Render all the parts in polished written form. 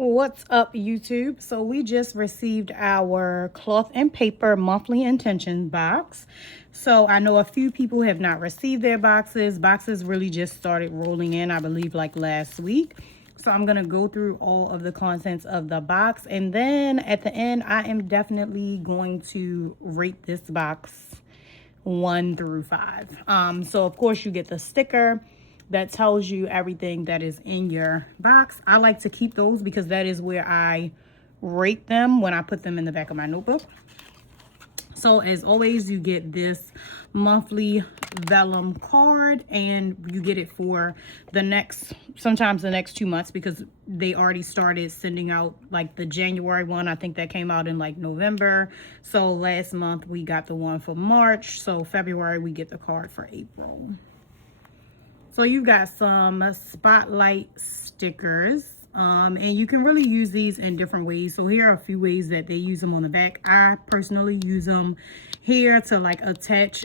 What's up, YouTube? So we just received our cloth and paper monthly intention box. So I know a few people have not received their boxes. Boxes really just started rolling in, I believe, like last week. So I'm going to go through all of the contents of the box. And then at the end, I am definitely going to rate this box 1 through 5. So of course you get the sticker that tells you everything that is in your box. I like to keep those because that is where I rate them when I put them in the back of my notebook. So as always, you get this monthly vellum card, and you get it for sometimes the next 2 months, because they already started sending out like the January one. I think that came out in like November. So last month we got the one for March. So February we get the card for April. So you've got some spotlight stickers. And you can really use these in different ways. So here are a few ways that they use them on the back. I personally use them here to like attach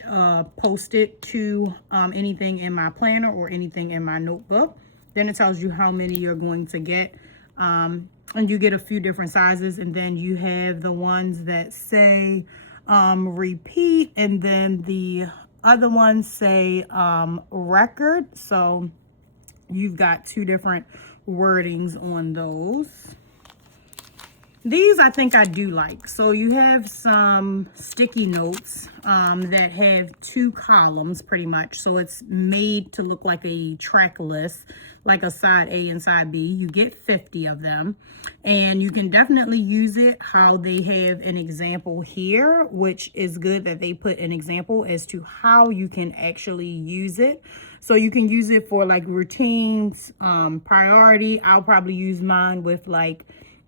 post-it to anything in my planner or anything in my notebook. Then it tells you how many you're going to get. And you get a few different sizes. And then you have the ones that say repeat, and then the other ones say record. So you've got two different wordings on those. These I think I do like. So you have some sticky notes that have 2 columns pretty much. So it's made to look like a track list, like a side A and side B. You get 50 of them, and you can definitely use it how they have an example here, which is good that they put an example as to how you can actually use it. So you can use it for like routines, priority. I'll probably use mine with like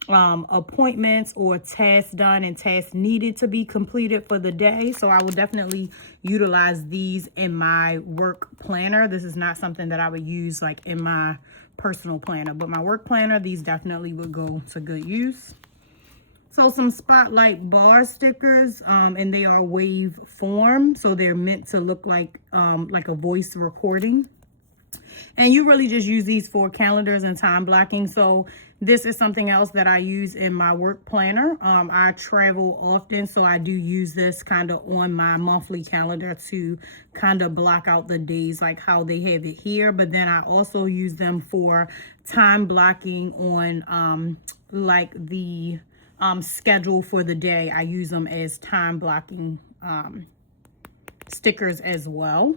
appointments or tasks done and tasks needed to be completed for the day. So I will definitely utilize these in my work planner. This is not something that I would use like in my personal planner, but my work planner, these definitely would go to good use. So some spotlight bar stickers, and they are wave form, so they're meant to look like a voice recording. And you really just use these for calendars and time blocking. So this is something else that I use in my work planner. I travel often, so I do use this kind of on my monthly calendar to kind of block out the days like how they have it here. But then I also use them for time blocking on like the schedule for the day. I use them as time blocking stickers as well.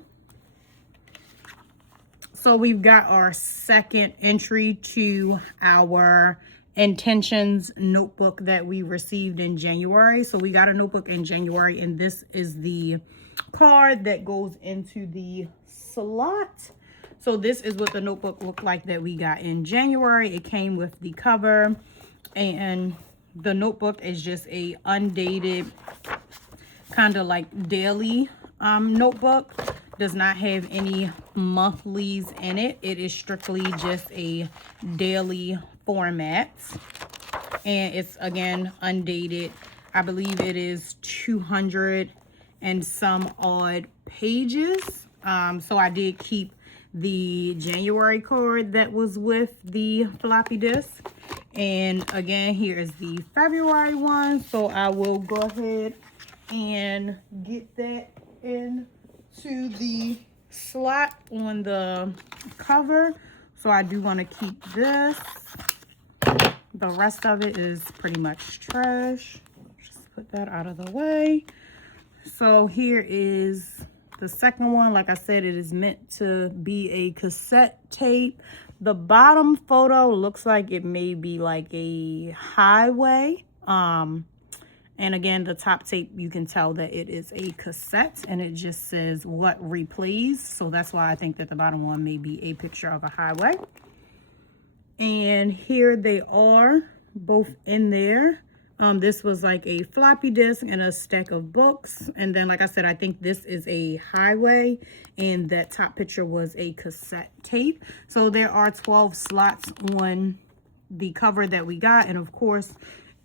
So we've got our second entry to our intentions notebook that we received in January. So we got a notebook in January, and this is the card that goes into the slot. So this is what the notebook looked like that we got in January. It came with the cover, and the notebook is just a undated kind of like daily notebook. Does not have any monthlies in it. It is strictly just a daily format, and it's again undated. I believe it is 200 and some odd pages. So I did keep the January card that was with the floppy disk, and again here is the February one. So I will go ahead and get that in to the slot on the cover. So I do want to keep this. The rest of it is pretty much trash. Just put that out of the way. So here is the second one. Like I said, it is meant to be a cassette tape. The bottom photo looks like it may be like a highway. And again, the top tape, you can tell that it is a cassette, and it just says what replays. So that's why I think that the bottom one may be a picture of a highway. And here they are, both in there. This was like a floppy disk and a stack of books. And then, like I said, I think this is a highway, and that top picture was a cassette tape. So there are 12 slots on the cover that we got. And of course,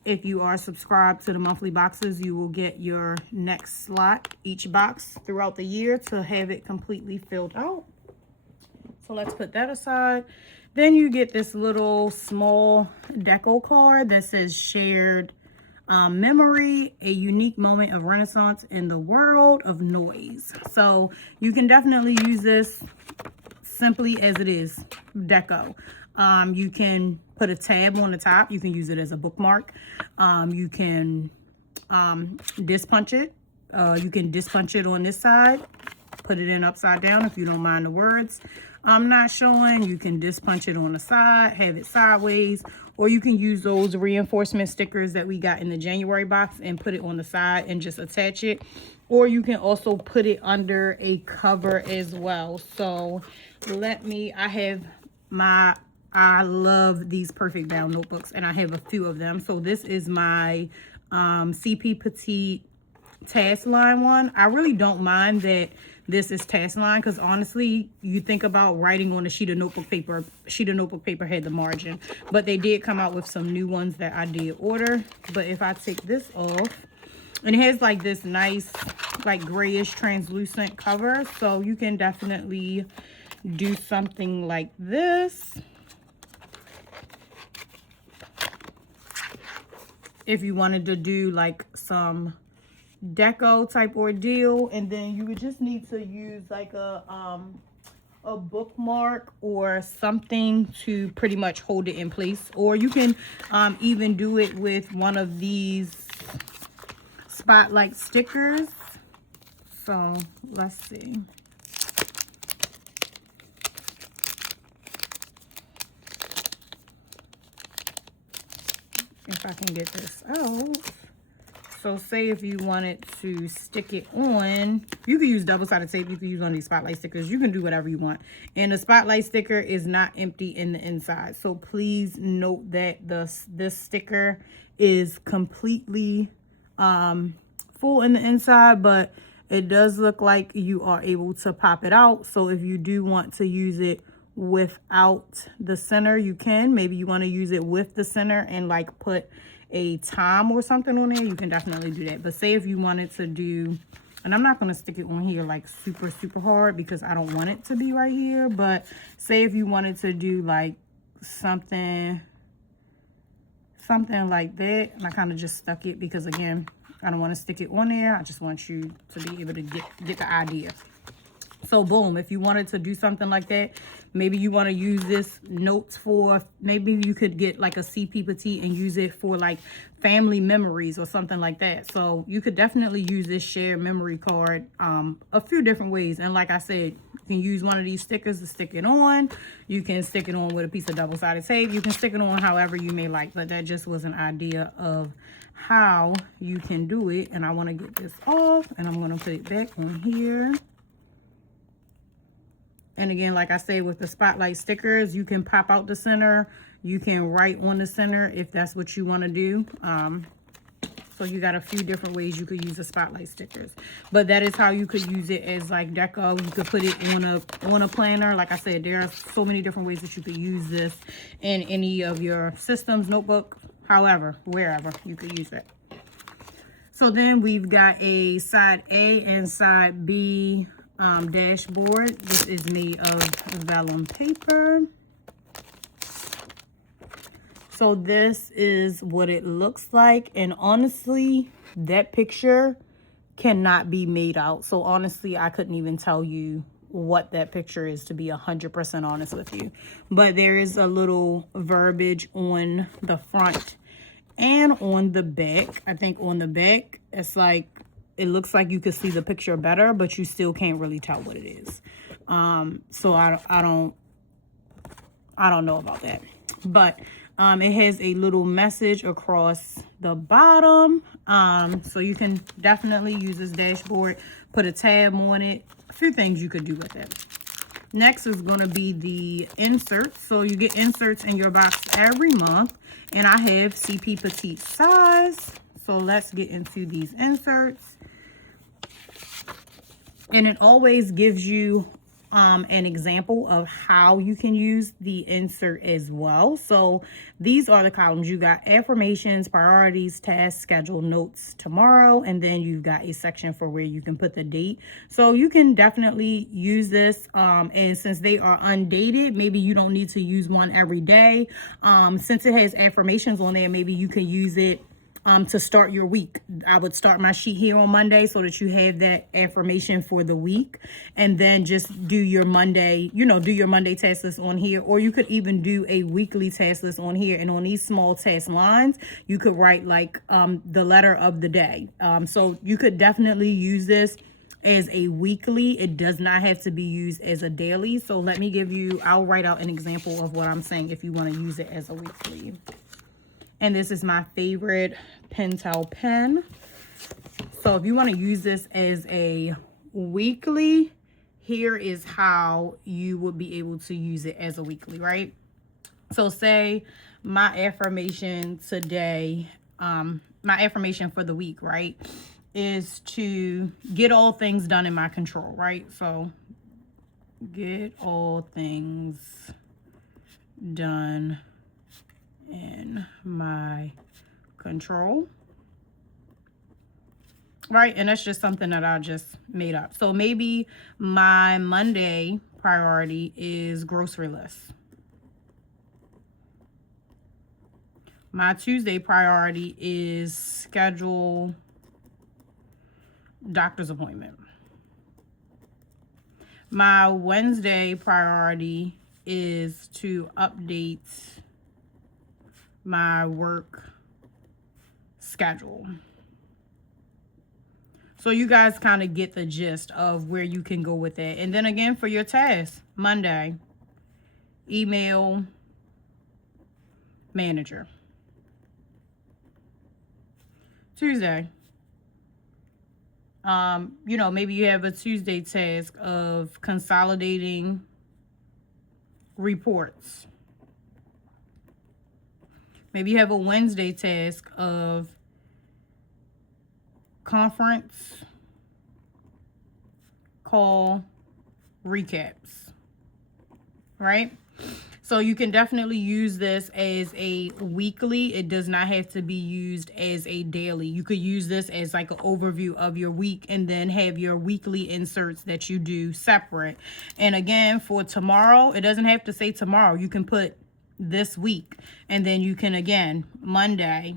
if you are subscribed to the monthly boxes, you will get your next slot, each box throughout the year, to have it completely filled out. So let's put that aside. Then you get this little small deco card that says shared memory, a unique moment of renaissance in the world of noise. So you can definitely use this simply as it is, deco. You can put a tab on the top. You can use it as a bookmark. You can disc punch it. You can disc punch it on this side, put it in upside down if you don't mind the words I'm not showing. You can disc punch it on the side, have it sideways, or you can use those reinforcement stickers that we got in the January box and put it on the side and just attach it. Or you can also put it under a cover as well. So I love these Perfect Bound notebooks, and I have a few of them. So this is my CP Petite task line one. I really don't mind that this is task line, because honestly, you think about writing on a sheet of notebook paper. Sheet of notebook paper had the margin, but they did come out with some new ones that I did order. But if I take this off, and it has like this nice like grayish translucent cover, so you can definitely do something like this if you wanted to do like some deco type ordeal. And then you would just need to use like a bookmark or something to pretty much hold it in place. Or you can even do it with one of these spotlight stickers. So let's see. If I can get this out. So say if you wanted to stick it on, you can use double-sided tape, you can use one of these spotlight stickers, you can do whatever you want. And the spotlight sticker is not empty in the inside. So please note that this sticker is completely full in the inside, but it does look like you are able to pop it out. So if you do want to use it without the center, you can. Maybe you want to use it with the center and like put a time or something on there, you can definitely do that. But say if you wanted to do, and I'm not going to stick it on here like super hard because I don't want it to be right here, but say if you wanted to do like something like that, and I kind of just stuck it because again, I don't want to stick it on there. I just want you to be able to get the idea. So boom, if you wanted to do something like that, maybe you want to use this notes for, maybe you could get like a CP Petite and use it for like family memories or something like that. So you could definitely use this shared memory card a few different ways. And like I said, you can use one of these stickers to stick it on. You can stick it on with a piece of double-sided tape. You can stick it on however you may like, but that just was an idea of how you can do it. And I want to get this off and I'm going to put it back on here. And again, like I say, with the spotlight stickers, you can pop out the center. You can write on the center if that's what you want to do. So you got a few different ways you could use the spotlight stickers. But that is how you could use it as like deco. You could put it on a planner. Like I said, there are so many different ways that you could use this in any of your systems, notebook, however, wherever you could use it. So then we've got a side A and side B dashboard. This is made of vellum paper. So this is what it looks like, and honestly that picture cannot be made out. So honestly, I couldn't even tell you what that picture is, to be 100% honest with you. But there is a little verbiage on the front and on the back. I think on the back it's like, it looks like you could see the picture better, but you still can't really tell what it is. So I don't know about that. But it has a little message across the bottom. So you can definitely use this dashboard, put a tab on it, a few things you could do with it. Next is going to be the inserts. So you get inserts in your box every month, and I have CP Petite size. So let's get into these inserts. And it always gives you an example of how you can use the insert as well. So these are the columns. You got affirmations, priorities, tasks, schedule, notes, tomorrow, and then you've got a section for where you can put the date. So you can definitely use this, and since they are undated, maybe you don't need to use one every day. Since it has affirmations on there, maybe you can use it to start your week. I would start my sheet here on Monday so that you have that affirmation for the week, and then just do your Monday, do your Monday task list on here. Or you could even do a weekly task list on here, and on these small task lines you could write like the letter of the day. So you could definitely use this as a weekly. It does not have to be used as a daily. So let me I'll write out an example of what I'm saying if you want to use it as a weekly. And this is my favorite Pentel pen. So if you want to use this as a weekly, here is how you would be able to use it as a weekly, right? So say my affirmation today, my affirmation for the week, right, is to get all things done in my control, right? So get all things done in my control, right? And that's just something that I just made up. So maybe my Monday priority is grocery list. My Tuesday priority is schedule doctor's appointment. My Wednesday priority is to update my work schedule. So you guys kind of get the gist of where you can go with it. And then again, for your task, Monday, email manager. Tuesday, maybe you have a Tuesday task of consolidating reports. Maybe you have a Wednesday task of conference call recaps, right? So you can definitely use this as a weekly. It does not have to be used as a daily. You could use this as like an overview of your week, and then have your weekly inserts that you do separate. And again, for tomorrow, it doesn't have to say tomorrow. You can put this week, and then you can, again, Monday,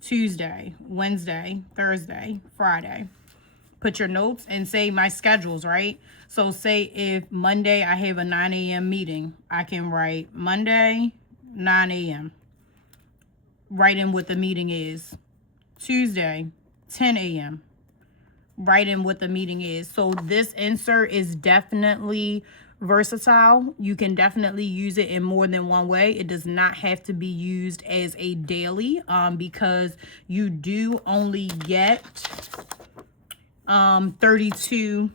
Tuesday, Wednesday, Thursday, Friday, put your notes and say my schedules, right? So say if Monday I have a 9 a.m. meeting, I can write Monday 9 a.m. write in what the meeting is. Tuesday 10 a.m. write in what the meeting is. So this insert is definitely versatile. You can definitely use it in more than one way. It does not have to be used as a daily, because you do only get 32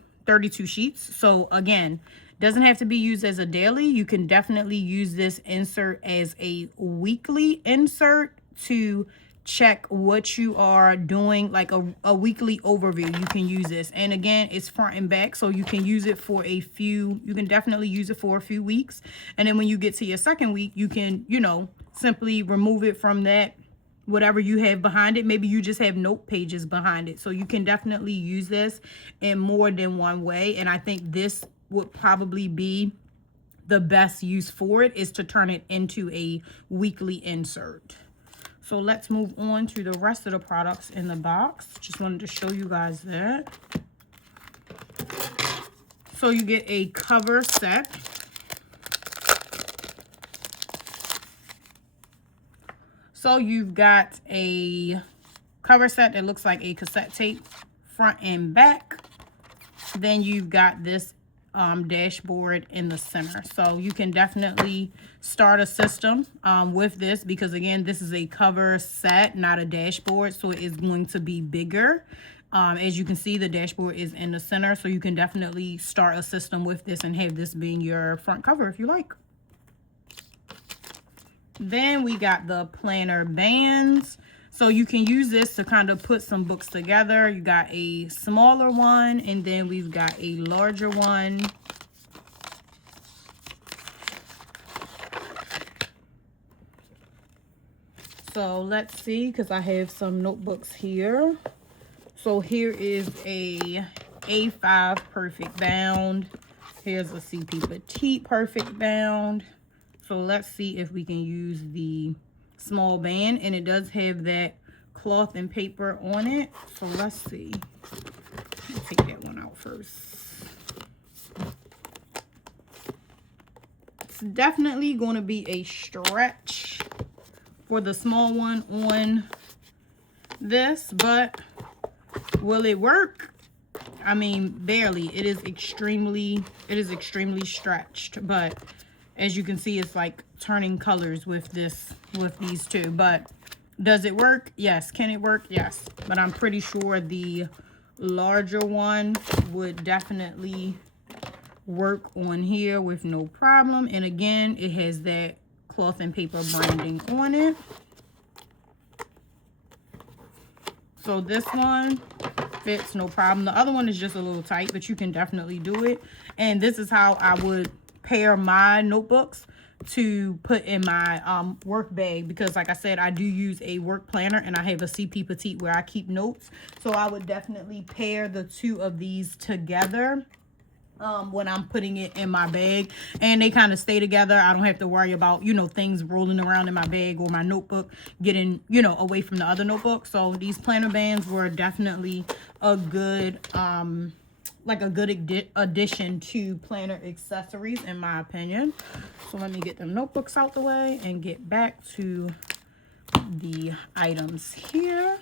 sheets. So again, doesn't have to be used as a daily. You can definitely use this insert as a weekly insert to check what you are doing, like a weekly overview. You can use this, and again, it's front and back, so you can use it for you can definitely use it for a few weeks, and then when you get to your second week, you can simply remove it from that, whatever you have behind it. Maybe you just have note pages behind it. So you can definitely use this in more than one way, and I think this would probably be the best use for it, is to turn it into a weekly insert. So let's move on to the rest of the products in the box. Just wanted to show you guys that. So you get a cover set. So you've got a cover set that looks like a cassette tape, front and back. Then you've got this dashboard in the center. So you can definitely start a system with this, because again, this is a cover set, not a dashboard, so it is going to be bigger. As you can see, the dashboard is in the center, so you can definitely start a system with this and have this being your front cover if you like. Then we got the planner bands. So you can use this to kind of put some books together. You got a smaller one, and then we've got a larger one. So let's see, because I have some notebooks here. So here is a A5 perfect bound. Here's a CP Petite perfect bound. So let's see if we can use the small band, and it does have that cloth and paper on it. So let's see. I'll take that one out first. It's definitely going to be a stretch for the small one on this, but will it work? I mean, barely. It is extremely stretched, but as you can see, it's like turning colors with these two. But does it work? Yes. Can it work? Yes. But I'm pretty sure the larger one would definitely work on here with no problem. And again, it has that cloth and paper branding on it. So this one fits no problem. The other one is just a little tight, but you can definitely do it. And this is how I would pair my notebooks to put in my work bag, because like I said, I do use a work planner and I have a CP Petite where I keep notes. So I would definitely pair the two of these together when I'm putting it in my bag, and they kind of stay together. I don't have to worry about, you know, things rolling around in my bag or my notebook getting, you know, away from the other notebook. So these planner bands were definitely a good like a good addition to planner accessories, in my opinion. So let me get the notebooks out the way and get back to the items here.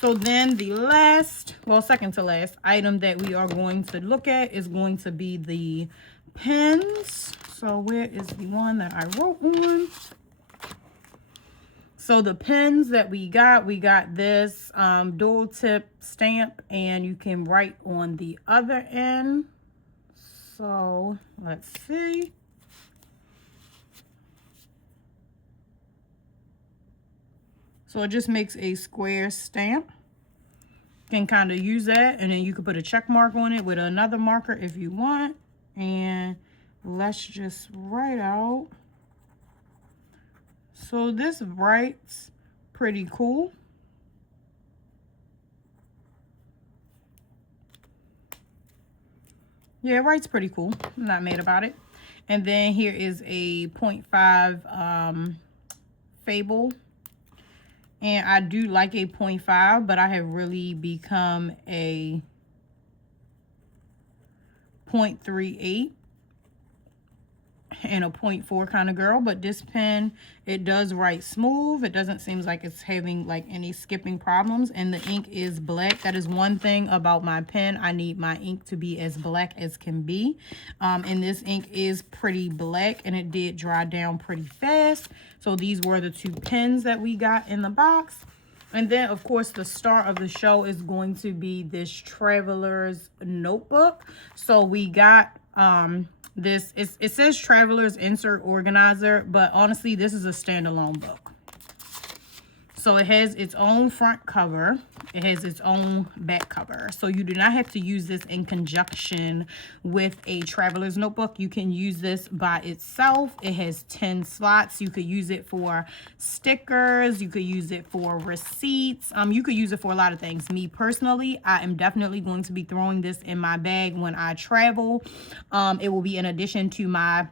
So then the last, well, second to last item that we are going to look at is going to be the pens. So where is the one that I wrote on? So the pens that we got this dual tip stamp, and you can write on the other end. So let's see. So it just makes a square stamp. You can kind of use that, and then you can put a check mark on it with another marker if you want. And let's just write out. So this writes pretty cool. Yeah, it writes pretty cool. I'm not mad about it. And then here is a 0.5 Fable. And I do like a 0.5, but I have really become a 0.38 and a 0.4 kind of girl. But this pen, it does write smooth. It doesn't seem like it's having like any skipping problems, and the ink is black. That is one thing about my pen. I need my ink to be as black as can be, and this ink is pretty black, and it did dry down pretty fast. So these were the two pens that we got in the box. And then, of course, the star of the show is going to be this Traveler's Notebook. So we got this, it says Traveler's Insert Organizer, but honestly, this is a standalone book. So it has its own front cover. It has its own back cover. So you do not have to use this in conjunction with a Traveler's Notebook. You can use this by itself. It has 10 slots. You could use it for stickers. You could use it for receipts. You could use it for a lot of things. Me personally, I am definitely going to be throwing this in my bag when I travel. It will be in addition to my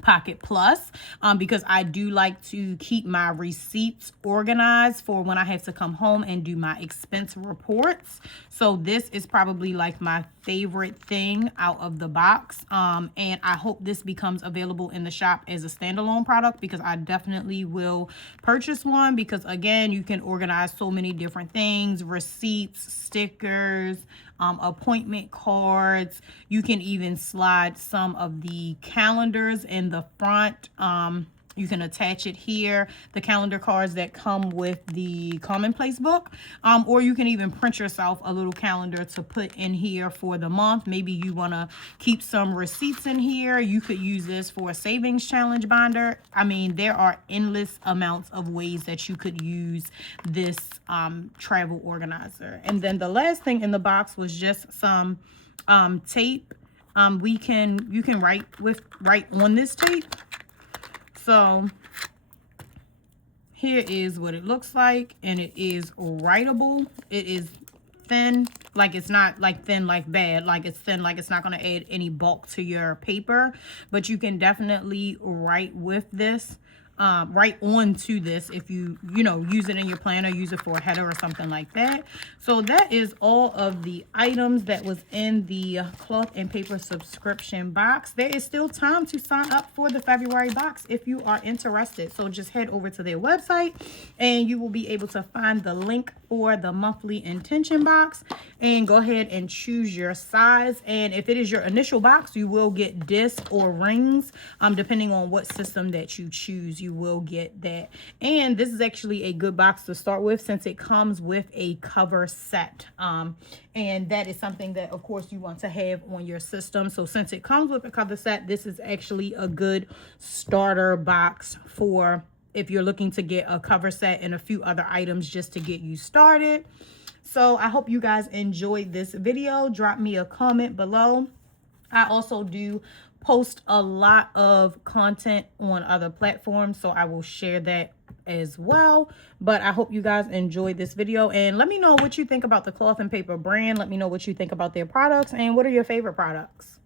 Pocket Plus, because I do like to keep my receipts organized for when I have to come home and do my expense reports. So this is probably like my favorite thing out of the box, and I hope this becomes available in the shop as a standalone product, because I definitely will purchase one, because again, you can organize so many different things: receipts, stickers, appointment cards. You can even slide some of the calendars in the front. You can attach it here, the calendar cards that come with the Commonplace book, or you can even print yourself a little calendar to put in here for the month. Maybe you want to keep some receipts in here. You could use this for a savings challenge binder. I mean, there are endless amounts of ways that you could use this travel organizer. And then the last thing in the box was just some tape. You can write on this tape. So here is what it looks like, and it is writable. It is thin, like it's not like thin like bad, like it's thin like it's not going to add any bulk to your paper, but you can definitely write with this, write onto this if you use it in your planner, use it for a header or something like that. So that is all of the items that was in the cloth and paper subscription box. There is still time to sign up for the February box if you are interested, so just head over to their website and you will be able to find the link for the monthly intention box and go ahead and choose your size. And if it is your initial box, you will get discs or rings, depending on what system that you choose, you will get that. And this is actually a good box to start with since it comes with a cover set, and that is something that of course you want to have on your system. So since it comes with a cover set, this is actually a good starter box for if you're looking to get a cover set and a few other items just to get you started. So I hope you guys enjoyed this video. Drop me a comment below. I also do post a lot of content on other platforms, so I will share that as well. But I hope you guys enjoyed this video, and let me know what you think about the Cloth and Paper brand. Let me know what you think about their products and what are your favorite products.